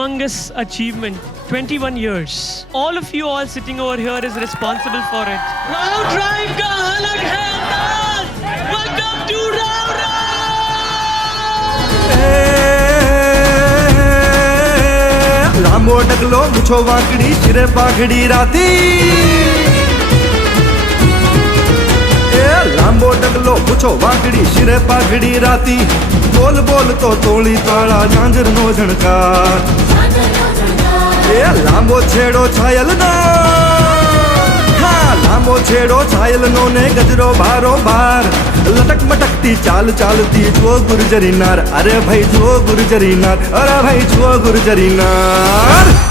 humongous achievement. 21 years. All of you all sitting over here is responsible for it. Rao Drive ka halag hai andaz. Welcome to Rao Raas. લાંબો ડગલો મૂછો વાંકડી શિરે પાઘડી રાતી લાંબો ડગલો પૂછો વાંકડી શિરે પાઘડી રાતી બોલ બોલ તો તોળી તાળા ઝાંઝરનો ઝણકાર લાંબો છેડો છાયલનો હા લાંબો છેડો છાયલનો ને ગજરો ભારો ભાર લટક મટકતી ચાલ ચાલતી જુઓ ગુર્જરી નાર અરે ભાઈ જુઓ ગુર્જરી નાર અરે ભાઈ જુઓ ગુર્જરી નાર